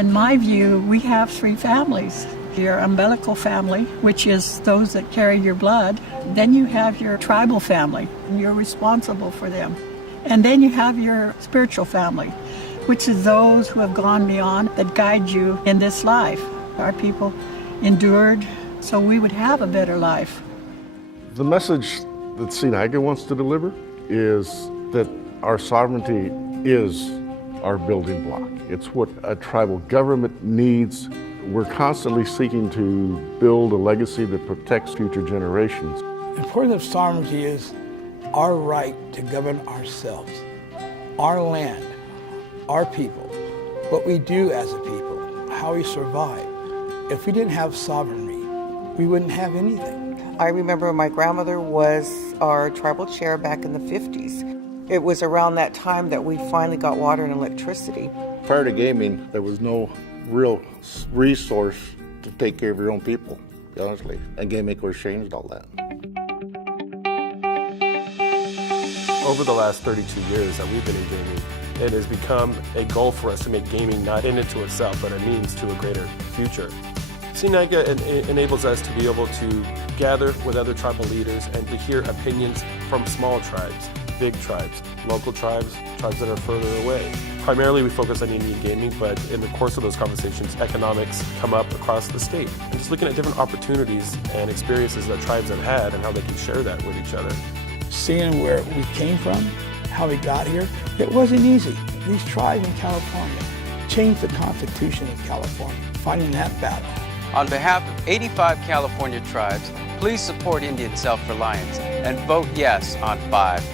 In my view, we have three families. Your umbilical family, which is those that carry your blood. Then you have your tribal family, and you're responsible for them. And then you have your spiritual family, which is those who have gone beyond that guide you in this life. Our people endured so we would have a better life. The message that CNIGA wants to deliver is that our sovereignty is our building block. It's what a tribal government needs. We're constantly seeking to build a legacy that protects future generations. The importance of sovereignty is our right to govern ourselves, our land, our people, what we do as a people, how we survive. If we didn't have sovereignty, we wouldn't have anything. I remember my grandmother was our tribal chair back in the 50s. It was around that time that we finally got water and electricity. Prior to gaming, there was no real resource to take care of your own people, honestly. And gaming, of course, changed all that. Over the last 32 years that we've been in gaming, it has become a goal for us to make gaming not an end to itself, but a means to a greater future. CNIGA enables us to be able to gather with other tribal leaders and to hear opinions from small tribes, big tribes, local tribes, tribes that are further away. Primarily we focus on Indian gaming, but in the course of those conversations, economics come up across the state. And just looking at different opportunities and experiences that tribes have had and how they can share that with each other. Seeing where we came from, how we got here, it wasn't easy. These tribes in California changed the Constitution of California, fighting that battle. On behalf of 85 California tribes, please support Indian self-reliance and vote yes on 5.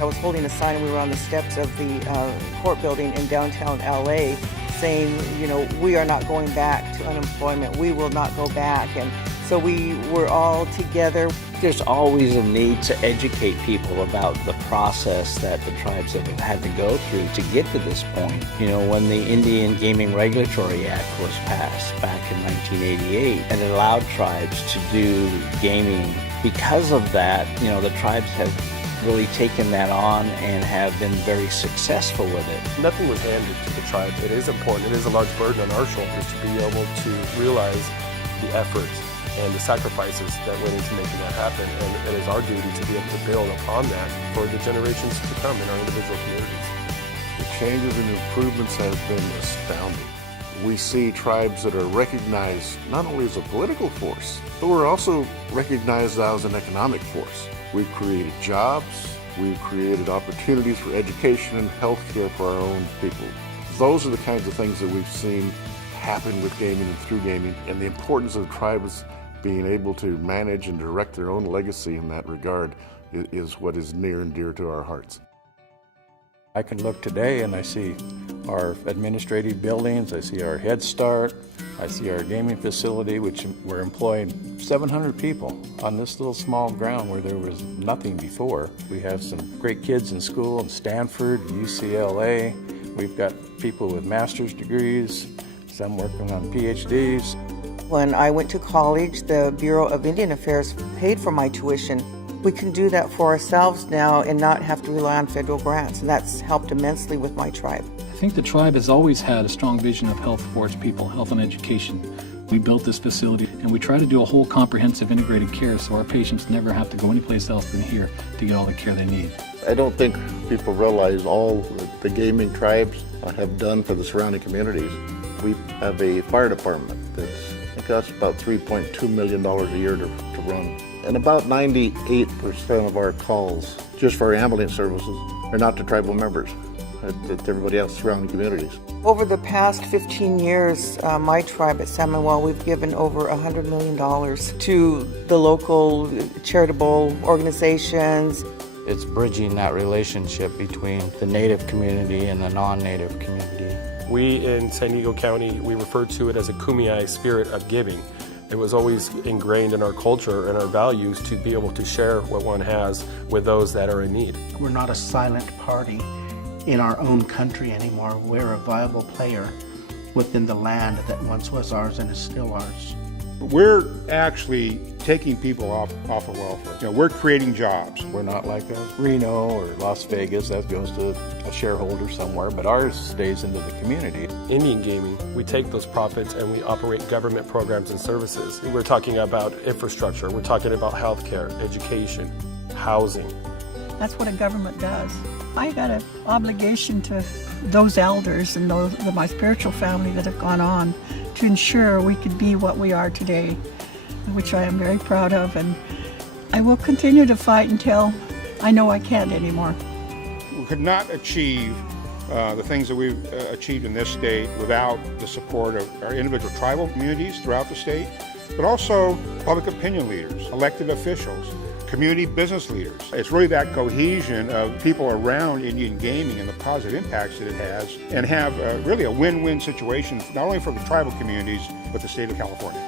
I was holding a sign and we were on the steps of the court building in downtown LA saying, you know, we are not going back to unemployment. We will not go back. And so we were all together. There's always a need to educate people about the process that the tribes have had to go through to get to this point. You know, when the Indian Gaming Regulatory Act was passed back in 1988, and it allowed tribes to do gaming. Because of that, you know, the tribes have really taken that on and have been very successful with it. Nothing was handed to the tribes. It is important. It is a large burden on our shoulders to be able to realize the efforts and the sacrifices that went into making that happen. And it is our duty to be able to build upon that for the generations to come in our individual communities. The changes and improvements have been astounding. We see tribes that are recognized not only as a political force, but we're also recognized now as an economic force. We've created jobs, we've created opportunities for education and healthcare for our own people. Those are the kinds of things that we've seen happen with gaming and through gaming, and the importance of tribes being able to manage and direct their own legacy in that regard is what is near and dear to our hearts. I can look today and I see our administrative buildings, I see our Head Start, I see our gaming facility, which we're employing 700 people on this little small ground where there was nothing before. We have some great kids in school in Stanford, UCLA. We've got people with master's degrees, some working on PhDs. When I went to college, the Bureau of Indian Affairs paid for my tuition. We can do that for ourselves now and not have to rely on federal grants, and that's helped immensely with my tribe. I think the tribe has always had a strong vision of health for its people, health and education. We built this facility and we try to do a whole comprehensive integrated care so our patients never have to go anyplace else than here to get all the care they need. I don't think people realize all that the gaming tribes have done for the surrounding communities. We have a fire department that costs about $3.2 million a year to run. And about 98% of our calls, just for our ambulance services, are not to tribal members. It's everybody else surrounding communities. Over the past 15 years, my tribe at San Manuel, we've given over $100 million to the local charitable organizations. It's bridging that relationship between the Native community and the non-Native community. We in San Diego County, we refer to it as a kumeyaay spirit of giving. It was always ingrained in our culture and our values to be able to share what one has with those that are in need. We're not a silent party in our own country anymore. We're a viable player within the land that once was ours and is still ours. We're actually taking people off of welfare. You know, we're creating jobs. We're not like a Reno or Las Vegas that goes to a shareholder somewhere, but ours stays into the community. Indian gaming, we take those profits and we operate government programs and services. We're talking about infrastructure, we're talking about healthcare, education, housing. That's what a government does. I got an obligation to those elders and my spiritual family that have gone on to ensure we could be what we are today, which I am very proud of, and I will continue to fight until I know I can't anymore. We could not achieve the things that we've achieved in this state without the support of our individual tribal communities throughout the state, but also public opinion leaders, elected officials, community business leaders. It's really that cohesion of people around Indian gaming and the positive impacts that it has, and have really a win-win situation, not only for the tribal communities, but the state of California.